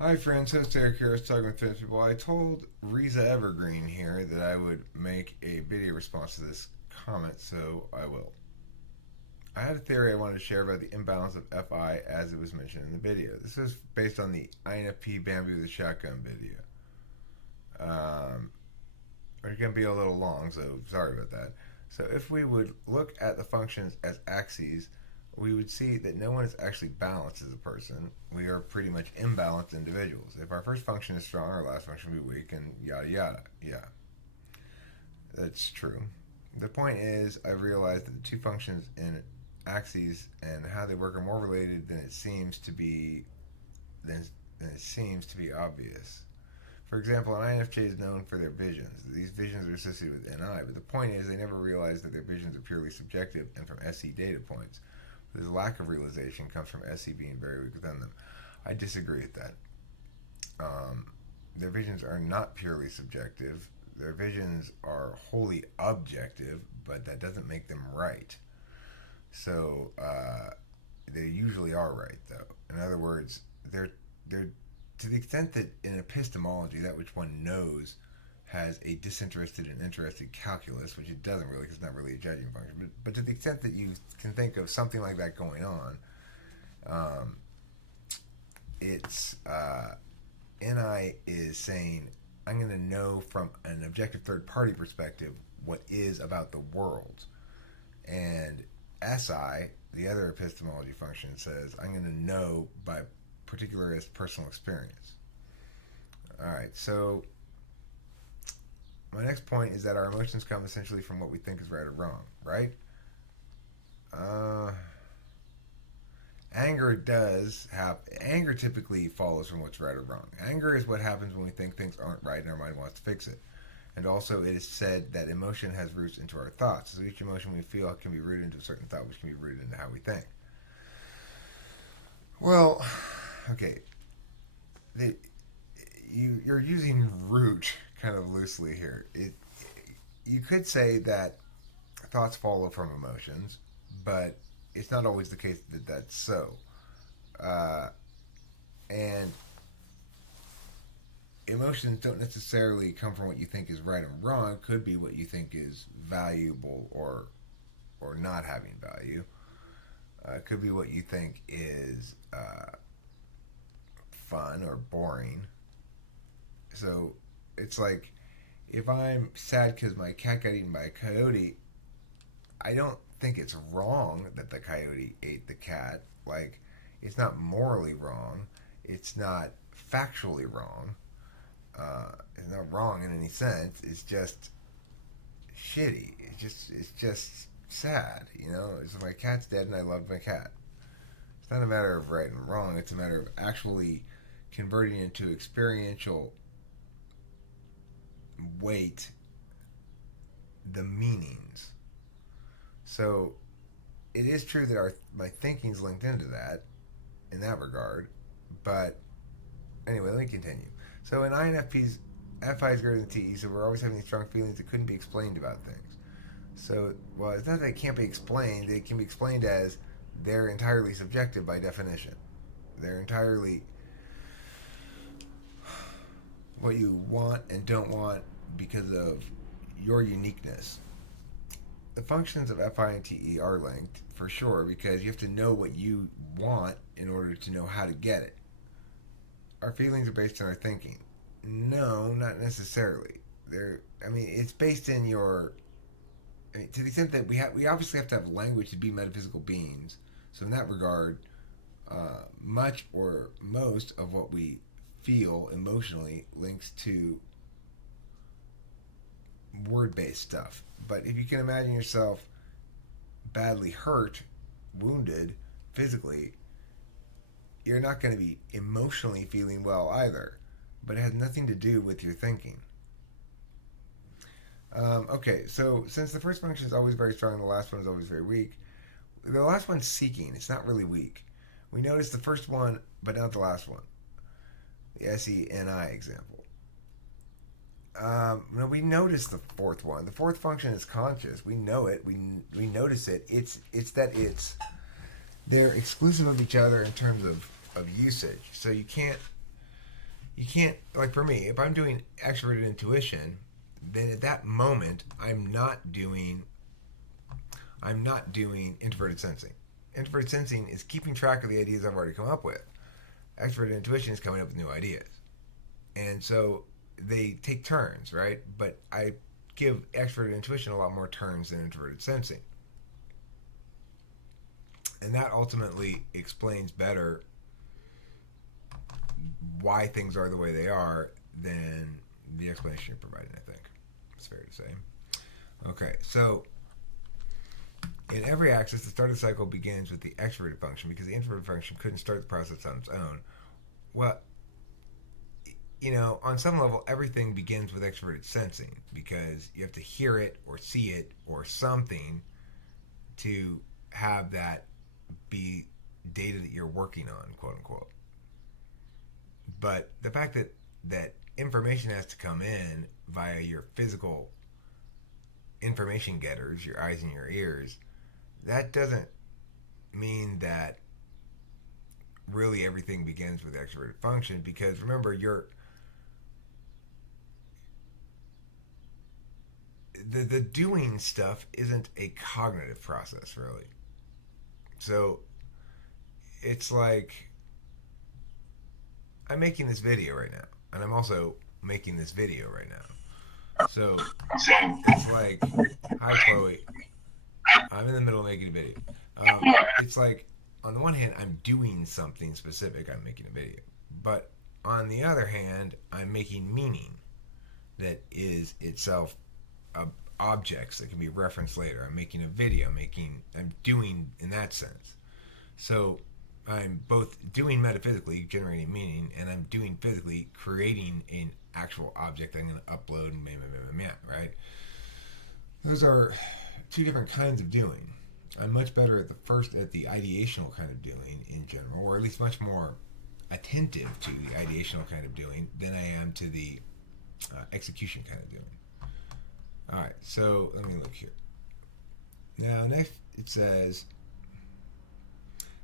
Hi friends, host Eric here. I was talking with Finnish people. I told Riza Evergreen here that I would make a video response to this comment, so I will. I had a theory I wanted to share about the imbalance of FI as it was mentioned in the video. This is based on the INFP Bamboo the Shotgun video. It's going to be a little long, so sorry about that. So if we would look at the functions as axes, we would see that no one is actually balanced as a person. We are pretty much imbalanced individuals. If our first function is strong, our last function will be weak, and yada yada. Yeah, that's true. The point is, I realized that the two functions in axes and how they work are more related than it seems to be than it seems to be obvious. For example, an INFJ is known for their visions. These visions are associated with NI, but the point is they never realize that their visions are purely subjective and from SE data points. This lack of realization comes from SE being very weak within them. I disagree with that. Their visions are not purely subjective. Their visions are wholly objective, but that doesn't make them right. So they usually are right, though. In other words, they're to the extent that in epistemology, that which one knows has a disinterested and interested calculus, which it doesn't really, because it's not really a judging function. But to the extent that you can think of something like that going on, um, it's NI is saying, I'm going to know from an objective third party perspective what is about the world. And SI, the other epistemology function, says, I'm going to know by particularized personal experience. All right, so my next point is that our emotions come essentially from what we think is right or wrong, right? Uh, anger typically follows from what's right or wrong. Anger is what happens when we think things aren't right and our mind wants to fix it. And also, it is said that emotion has roots into our thoughts. So each emotion we feel can be rooted into a certain thought, which can be rooted into how we think. Well, okay, the, you're using root kind of loosely here. You could say that thoughts follow from emotions, but it's not always the case that that's so. Uh, and emotions don't necessarily come from what you think is right or wrong. It could be what you think is valuable or not having value. It could be what you think is fun or boring. So it's like if I'm sad because my cat got eaten by a coyote, I don't think it's wrong that the coyote ate the cat. Like, it's not morally wrong. It's not factually wrong. It's not wrong in any sense. It's just shitty. It's just sad. It's my cat's dead and I love my cat. It's not a matter of right and wrong. It's a matter of actually converting into experiential weight the meanings. So it is true that my thinking's linked into that in that regard. But anyway, let me continue. So in INFP's, FI is greater than TE, so we're always having these strong feelings that couldn't be explained about things. So, well, it's not that they can't be explained. They can be explained as they're entirely subjective by definition. They're entirely what you want and don't want because of your uniqueness. The functions of FI and TE are linked for sure because you have to know what you want in order to know how to get it. Our feelings are based on our thinking. No, not necessarily. It's based in your. To the extent that we obviously have to have language to be metaphysical beings. So in that regard, much or most of what we feel emotionally links to word-based stuff. But if you can imagine yourself badly hurt, wounded, physically, you're not going to be emotionally feeling well either. But it has nothing to do with your thinking. Okay, so since the first function is always very strong and the last one is always very weak, the last one's seeking. It's not really weak. We notice the first one, but not the last one. The SENI example. No, we notice the fourth one. The fourth function is conscious. We know it. We notice it. It's that they're exclusive of each other in terms of usage. So you can't You can't, like for me, if I'm doing extroverted intuition, then at that moment I'm not doing introverted sensing. Introverted sensing is keeping track of the ideas I've already come up with. Extroverted intuition is coming up with new ideas. And so they take turns, right? But I give extroverted intuition a lot more turns than introverted sensing. And that ultimately explains better why things are the way they are than the explanation you're providing, I think. It's fair to say. Okay, so in every axis, the start of the cycle begins with the extroverted function because the introverted function couldn't start the process on its own. Well, on some level, everything begins with extroverted sensing because you have to hear it or see it or something to have that be data that you're working on, quote unquote. But the fact that information has to come in via your physical information getters, your eyes and your ears, that doesn't mean that really everything begins with extroverted function because remember the doing stuff isn't a cognitive process really. So it's like I'm making this video right now and I'm also making this video right now. So it's like, hi Chloe, I'm in the middle of making a video. It's like, on the one hand, I'm doing something specific, I'm making a video. But on the other hand, I'm making meaning that is itself objects that can be referenced later. I'm making a video, I'm doing in that sense. So I'm both doing metaphysically, generating meaning, and I'm doing physically, creating an actual object that I'm going to upload and right? Those are two different kinds of doing. I'm much better at the ideational kind of doing in general, or at least much more attentive to the ideational kind of doing than I am to the execution kind of doing. All right, so let me look here. Now, next it says,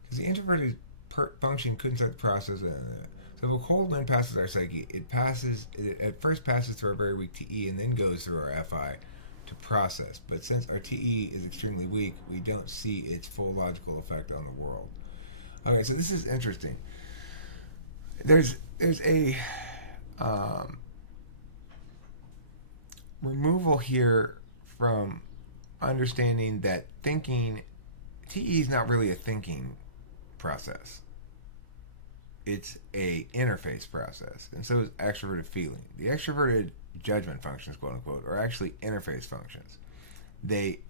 because the introverted function couldn't start the process. So if a cold wind passes our psyche, it at first passes through our very weak TE and then goes through our FI to process. But since our TE is extremely weak, we don't see its full logical effect on the world. Okay, so this is interesting. There's a removal here from understanding that thinking, TE is not really a thinking process. It's a interface process, and so is extroverted feeling. The extroverted judgment functions, quote unquote, are actually interface functions. They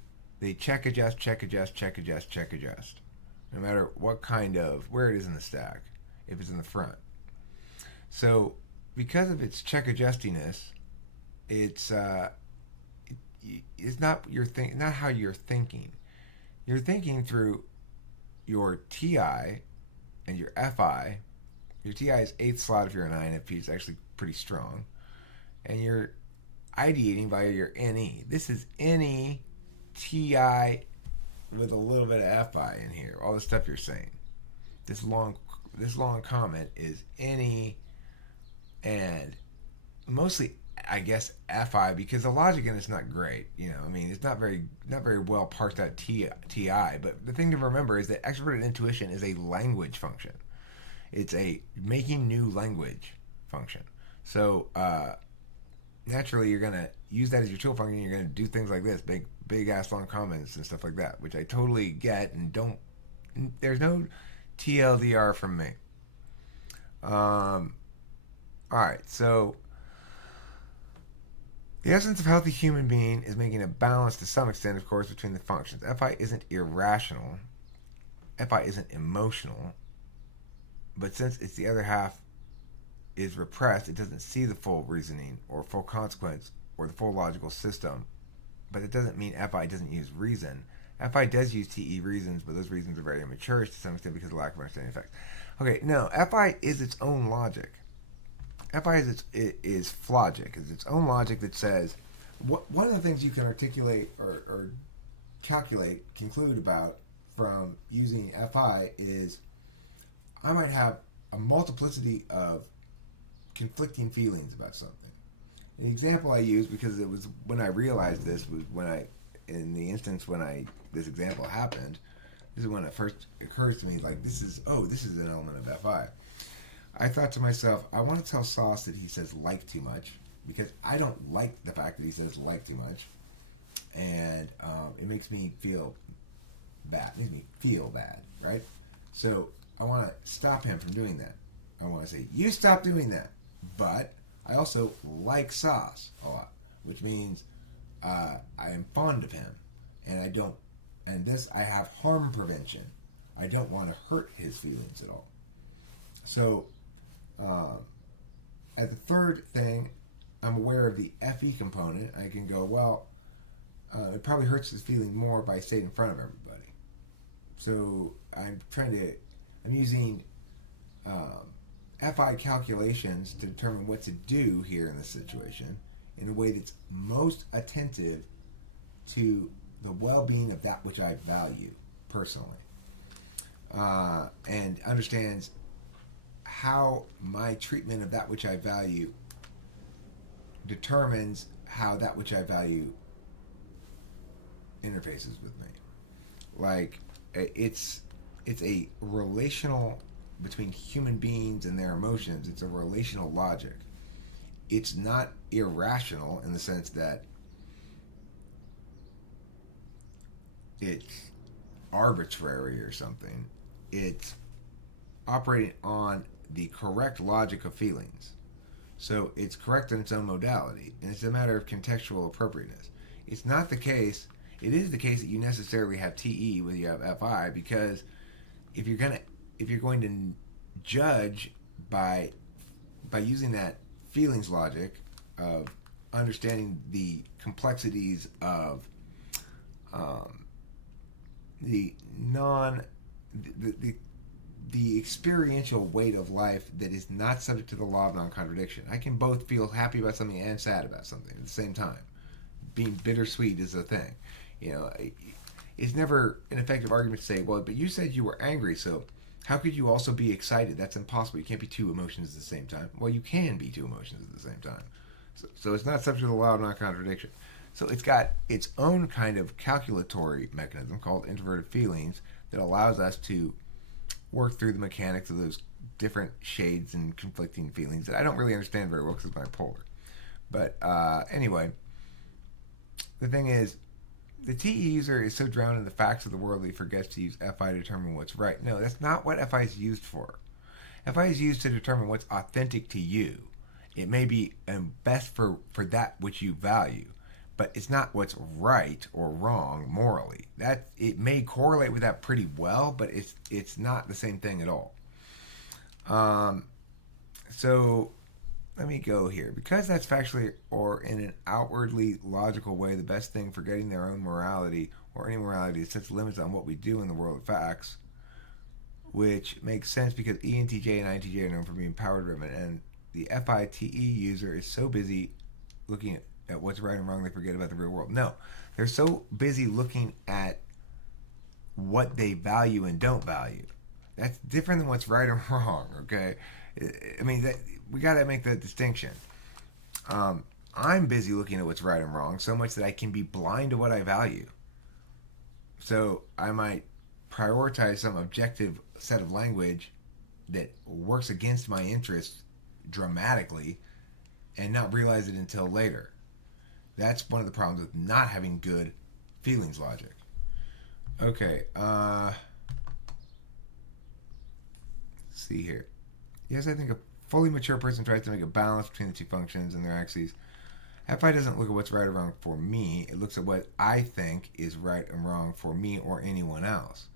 check adjust, check adjust, check adjust, check adjust, no matter what kind of where it is in the stack. If it's in the front, so because of its check adjustiness, it's not not how you're thinking. You're thinking through your TI and your FI. Your TI is 8th slot if you're an INFP. It's actually pretty strong. And you're ideating via your NE. This is NE, TI with a little bit of FI in here. All the stuff you're saying. This long comment is NE and mostly, I guess, FI because the logic in it's not great. It's not very well parsed out TI. But the thing to remember is that extroverted intuition is a language function. It's a making new language function. So naturally, you're gonna use that as your tool function. You're gonna do things like this, big ass long comments and stuff like that, which I totally get and don't. There's no TLDR from me. All right, so the essence of a healthy human being is making a balance to some extent, of course, between the functions. FI isn't irrational. FI isn't emotional. But since it's the other half is repressed, it doesn't see the full reasoning or full consequence or the full logical system. But it doesn't mean FI doesn't use reason. FI does use TE reasons, but those reasons are very immature to some extent because of lack of understanding effects. Okay, no, FI is its own logic. FI is flogic. It's its own logic that says one of the things you can articulate or conclude about from using FI is I might have a multiplicity of conflicting feelings about something. An example I use, because it was when I realized this, was in the instance when this example happened, this is when it first occurs to me, like, this is an element of FI. I thought to myself, I want to tell Sauce that he says like too much, because I don't like the fact that he says like too much, and it makes me feel bad. It makes me feel bad, right? So I want to stop him from doing that. I want to say, you stop doing that. But I also like Sauce a lot, which means I am fond of him, and I have harm prevention. I don't want to hurt his feelings at all. So, at the third thing, I'm aware of the FE component. I can go, well, it probably hurts his feelings more if I stayed in front of everybody. So I'm using FI calculations to determine what to do here in this situation in a way that's most attentive to the well-being of that which I value personally, and understands how my treatment of that which I value determines how that which I value interfaces with me. Like, it's a relational between human beings and their emotions. It's a relational logic. It's not irrational in the sense that it's arbitrary or something. It's operating on the correct logic of feelings. So it's correct in its own modality, and it's a matter of contextual appropriateness. It's not the case. It is the case that you necessarily have TE when you have FI, because if you're going to judge by using that feelings logic of understanding the complexities of the experiential weight of life that is not subject to the law of non-contradiction. I can both feel happy about something and sad about something at the same time. Being bittersweet is a thing. It's never an effective argument to say, well, but you said you were angry, so how could you also be excited? That's impossible. You can't be two emotions at the same time. Well, you can be two emotions at the same time. So it's not subject to the law of non-contradiction. So it's got its own kind of calculatory mechanism called introverted feelings that allows us to work through the mechanics of those different shades and conflicting feelings that I don't really understand very well because it's bipolar. But anyway, the thing is, the TE user is so drowned in the facts of the world that he forgets to use FI to determine what's right. No, that's not what FI is used for. FI is used to determine what's authentic to you. It may be best for that which you value, but it's not what's right or wrong morally. That it may correlate with that pretty well, but it's not the same thing at all. So let me go here. Because that's factually or in an outwardly logical way the best thing for getting their own morality or any morality that sets limits on what we do in the world of facts, which makes sense because ENTJ and INTJ are known for being power driven, and the FITE user is so busy looking at what's right and wrong they forget about the real world. No, they're so busy looking at what they value and don't value. That's different than what's right or wrong, okay? I mean, we got to make that distinction. I'm busy looking at what's right and wrong so much that I can be blind to what I value. So I might prioritize some objective set of language that works against my interests dramatically and not realize it until later. That's one of the problems with not having good feelings logic. Okay, let's see here. Yes, I think a fully mature person tries to make a balance between the two functions and their axes. FI doesn't look at what's right or wrong for me. It looks at what I think is right and wrong for me or anyone else.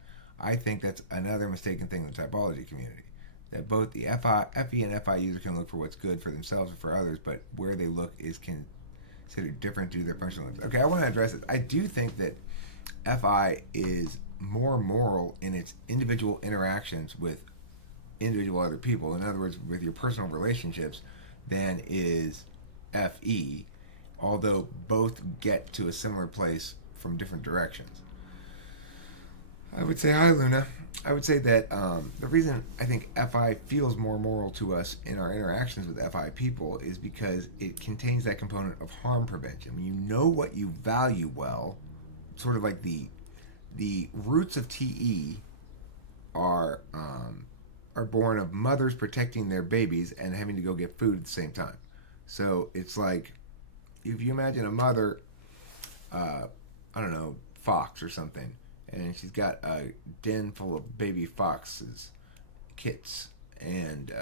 I think that's another mistaken thing in the typology community. That both the FE and FI user can look for what's good for themselves and for others, but where they look is considered different due to their functional limits. Okay, I want to address this. I do think that FI is more moral in its individual interactions with individual other people, in other words, with your personal relationships, than is FE, although both get to a similar place from different directions. I would say hi, Luna. I would say that the reason I think FI feels more moral to us in our interactions with FI people is because it contains that component of harm prevention. When you know what you value well, sort of like the roots of TE are are born of mothers protecting their babies and having to go get food at the same time. So it's like if you imagine a mother, I don't know, fox or something, and she's got a den full of baby foxes, kits, and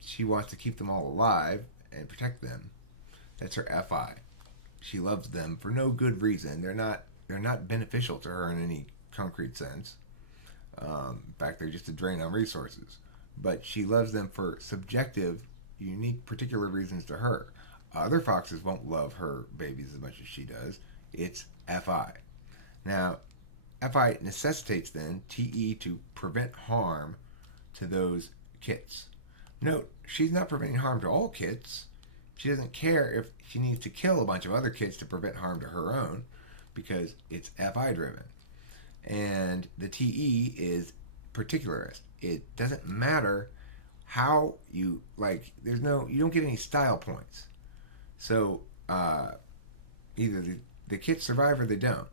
she wants to keep them all alive and protect them. That's her FI. She loves them for no good reason. They're not beneficial to her in any concrete sense. In fact, they're just a drain on resources. But she loves them for subjective, unique, particular reasons to her. Other foxes won't love her babies as much as she does. It's FI. Now, FI necessitates then TE to prevent harm to those kits. Note, she's not preventing harm to all kits. She doesn't care if she needs to kill a bunch of other kits to prevent harm to her own because it's FI driven. And the TE is particularist. It doesn't matter how you like. You don't get any style points. So either the kits survive or they don't.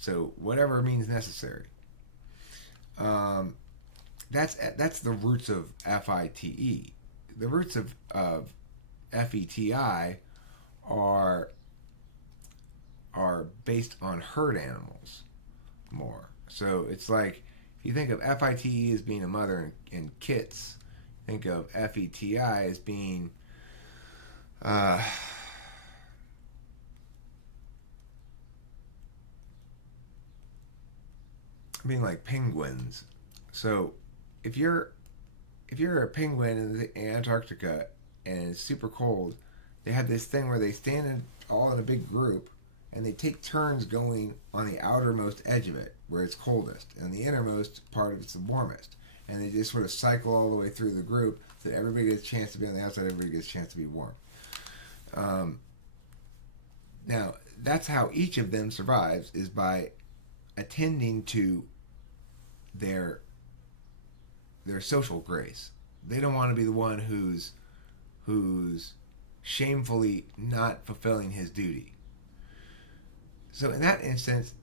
So whatever means necessary. That's the roots of FITE. The roots of FETI are based on herd animals more. So it's like if you think of FITE as being a mother and kits, think of FETI as being being like penguins. So if you're a penguin in the Antarctica and it's super cold, they have this thing where they stand all in a big group and they take turns going on the outermost edge of it where it's coldest, and the innermost part of it's the warmest. And they just sort of cycle all the way through the group so that everybody gets a chance to be on the outside, everybody gets a chance to be warm. Now, that's how each of them survives, is by attending to their social grace. They don't want to be the one who's shamefully not fulfilling his duty. So in that instance,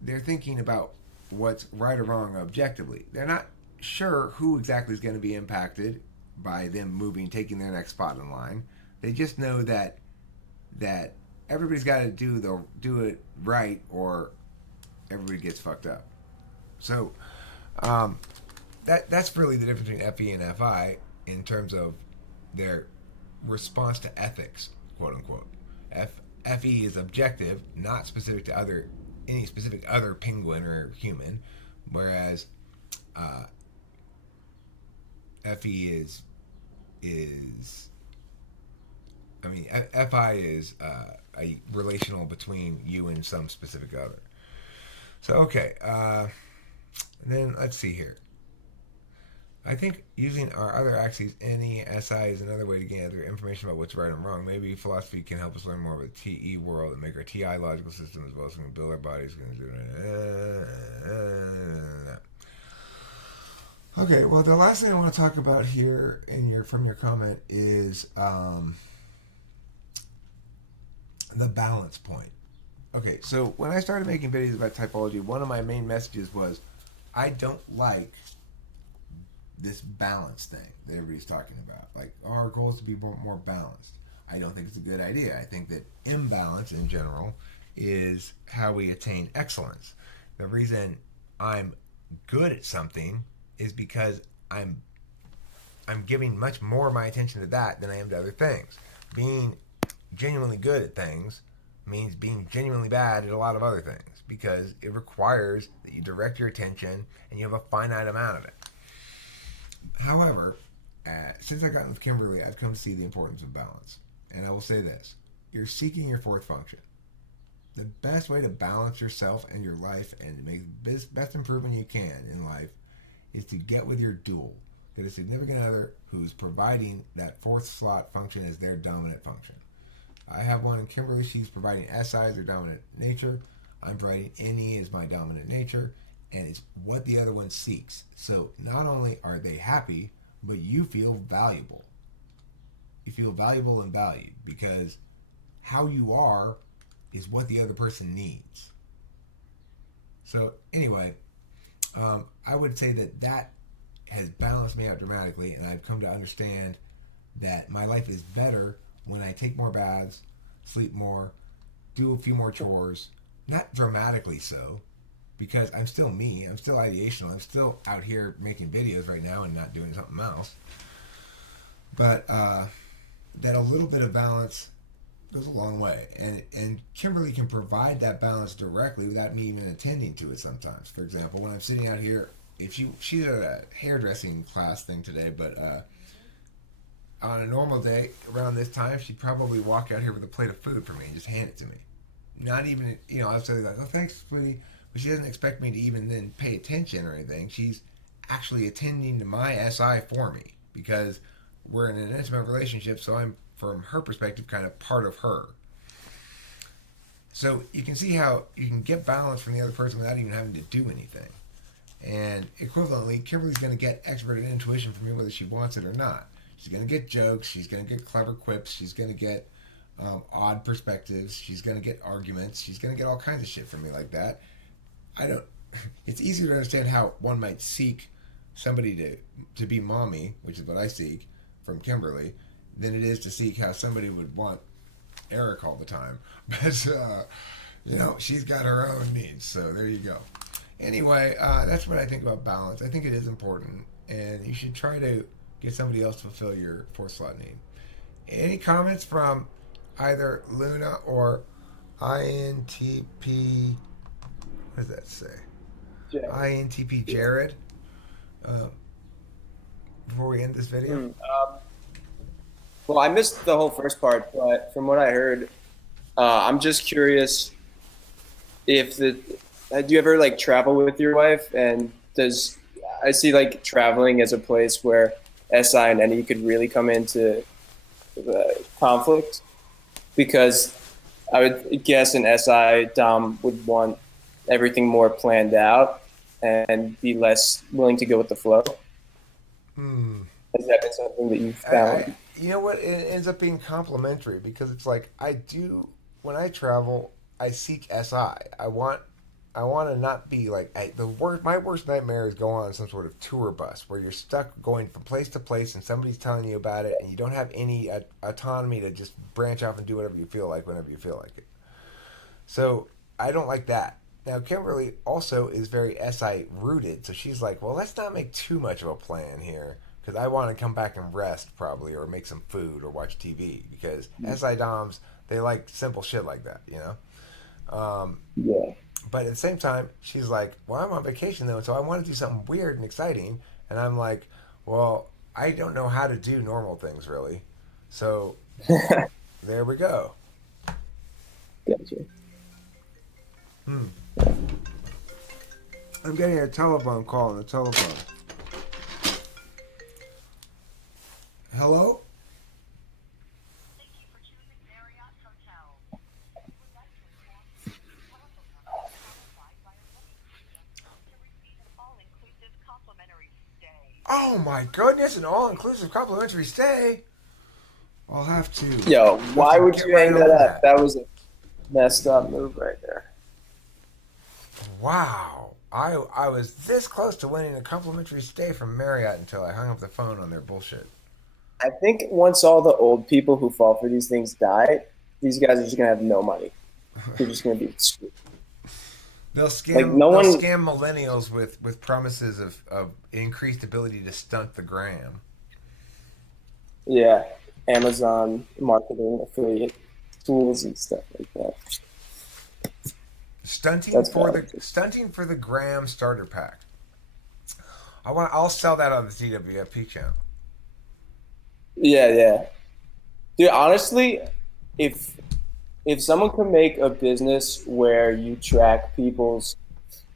they're thinking about what's right or wrong objectively. They're not sure who exactly is going to be impacted by them taking their next spot in line. They just know that everybody's got to do it right, or everybody gets fucked up. So that's really the difference between FE and FI in terms of their response to ethics, quote unquote. FE is objective, not specific to any specific other penguin or human, whereas FE FI is a relational between you and some specific other. So okay, then let's see here. I think using our other axes, NE, SI, is another way to gather information about what's right and wrong. Maybe philosophy can help us learn more about the TE world and make our TI logical system as well as we can build our bodies. Okay, well, the last thing I want to talk about here from your comment is the balance point. Okay, so when I started making videos about typology, one of my main messages was I don't like this balance thing that everybody's talking about. Like, our goal is to be more balanced. I don't think it's a good idea. I think that imbalance in general is how we attain excellence. The reason I'm good at something is because I'm giving much more of my attention to that than I am to other things. Being genuinely good at things means being genuinely bad at a lot of other things, because it requires that you direct your attention and you have a finite amount of it. However, since I got with Kimberly, I've come to see the importance of balance. And I will say this: you're seeking your fourth function. The best way to balance yourself and your life and make the best improvement you can in life is to get with your dual. Get a significant other who's providing that fourth slot function as their dominant function. I have one in Kimberly. She's providing SI as her dominant nature. I'm writing NE as my dominant nature, and it's what the other one seeks. So not only are they happy, but you feel valuable. You feel valuable and valued because how you are is what the other person needs. So anyway, I would say that has balanced me out dramatically, and I've come to understand that my life is better when I take more baths, sleep more, do a few more chores, not dramatically so, because I'm still me, I'm still ideational, I'm still out here making videos right now and not doing something else. But that a little bit of balance goes a long way, and Kimberly can provide that balance directly without me even attending to it sometimes. For example, when I'm sitting out here, if she's at a hairdressing class thing today, but on a normal day around this time, she'd probably walk out here with a plate of food for me and just hand it to me. Not even, I'd say like, oh, thanks, sweetie. But she doesn't expect me to even then pay attention or anything. She's actually attending to my SI for me because we're in an intimate relationship, so I'm, from her perspective, kind of part of her. So you can see how you can get balance from the other person without even having to do anything. And equivalently, Kimberly's going to get expert in intuition from me whether she wants it or not. She's going to get jokes. She's going to get clever quips. She's going to get odd perspectives. She's going to get arguments. She's going to get all kinds of shit from me like that. It's easier to understand how one might seek somebody to be mommy, which is what I seek from Kimberly, than it is to seek how somebody would want Eric all the time. But, she's got her own needs, so there you go. Anyway, that's what I think about balance. I think it is important, and you should try to get somebody else to fulfill your 4th slot need. Any comments from either Luna or INTP, what does that say? Jared. INTP Jared, before we end this video? Well, I missed the whole first part, but from what I heard, I'm just curious if do you ever like travel with your wife? And I see like traveling as a place where SI and NE could really come into the conflict, because I would guess an SI Dom would want everything more planned out and be less willing to go with the flow. Has that been something that you've found? You know what? It ends up being complementary because it's like when I travel, I seek SI. I want to not be like my worst nightmare is going on some sort of tour bus where you're stuck going from place to place and somebody's telling you about it and you don't have any autonomy to just branch off and do whatever you feel like whenever you feel like it. So I don't like that. Now Kimberly also is very SI rooted, so she's like, well, let's not make too much of a plan here because I want to come back and rest probably, or make some food or watch TV, because SI Doms, they like simple shit like that, Yeah. But at the same time, she's like, well, I'm on vacation though, so I want to do something weird and exciting. And I'm like, well, I don't know how to do normal things really. So there we go. Gotcha. I'm getting a telephone call on the telephone. Hello? Thank you for choosing Marriott Hotel. We would like to inform you qualified by a to receive an all-inclusive complimentary stay. Oh my goodness, an all-inclusive complimentary stay? I'll have to. Yo, why would you hang that up? That was a messed up move right there. Wow. I was this close to winning a complimentary stay from Marriott until I hung up the phone on their bullshit. I think once all the old people who fall for these things die, these guys are just going to have no money. They're just going to be screwed. They'll scam millennials with promises of increased ability to stunt the gram. Yeah. Amazon marketing, affiliate tools and stuff like that. Stunting for the gram starter pack. I'll sell that on the TWFP channel. Yeah. Dude, honestly, if someone could make a business where you track people's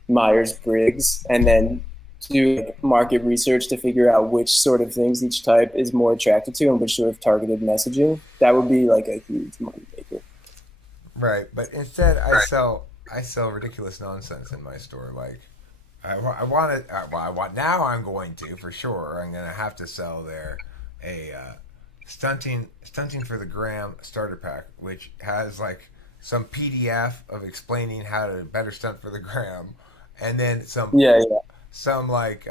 Myers-Briggs and then do market research to figure out which sort of things each type is more attracted to and which sort of targeted messaging, that would be like a huge money maker. Right, but instead I sell I sell ridiculous nonsense in my store. Like I want it. Well, I want now. I'm going to for sure. I'm going to have to sell there a stunting for the gram starter pack, which has like some PDF of explaining how to better stunt for the gram, and then Yeah, yeah. some like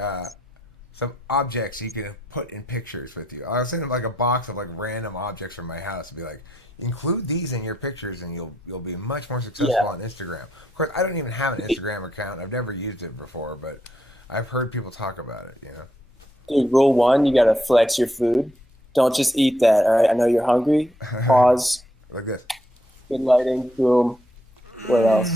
some objects you can put in pictures with you. I was sending like a box of like random objects from my house and be like, include these in your pictures and you'll be much more successful Yeah. on Instagram. Of course, I don't even have an Instagram account. I've never used it before, but I've heard people talk about it. Dude, rule one, you gotta flex your food. Don't just eat that, all right? I know you're hungry. Pause. Like this. Good lighting. Boom. What else?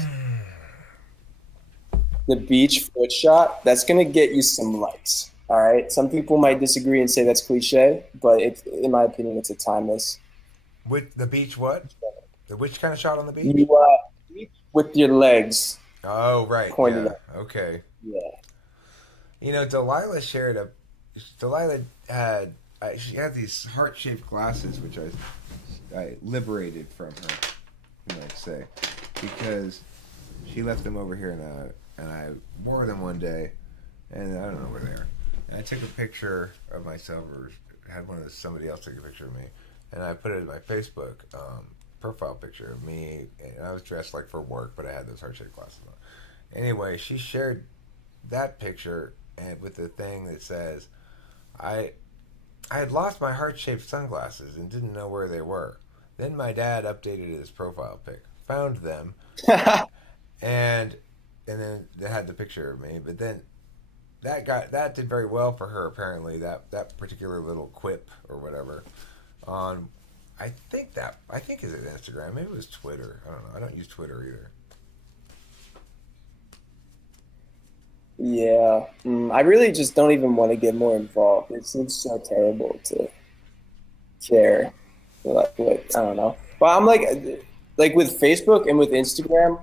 The beach foot shot. That's gonna get you some likes. All right. Some people might disagree and say that's cliche, but in my opinion, it's a timeless. With the beach, what? The which kind of shot on the beach? You with your legs Oh, right. pointed Yeah. up. Okay. Yeah. Delilah shared a. Delilah had. She had these heart shaped glasses, which I liberated from her, you might say, because she left them over here and I wore them one day, and I don't know where they are. And I took a picture of myself, or had somebody else take a picture of me, and I put it in my Facebook profile picture of me, and I was dressed like for work, but I had those heart shaped glasses on. Anyway, she shared that picture and with the thing that says, I I had lost my heart shaped sunglasses and didn't know where they were. Then my dad updated his profile pic, found them, and then they had the picture of me. But then that did very well for her apparently. That particular little quip or whatever on I think is it Instagram. Maybe it was Twitter. I don't know. I don't use Twitter either. Yeah. I really just don't even want to get more involved. It seems so terrible to care. Like, I don't know. But I'm like with Facebook and with Instagram.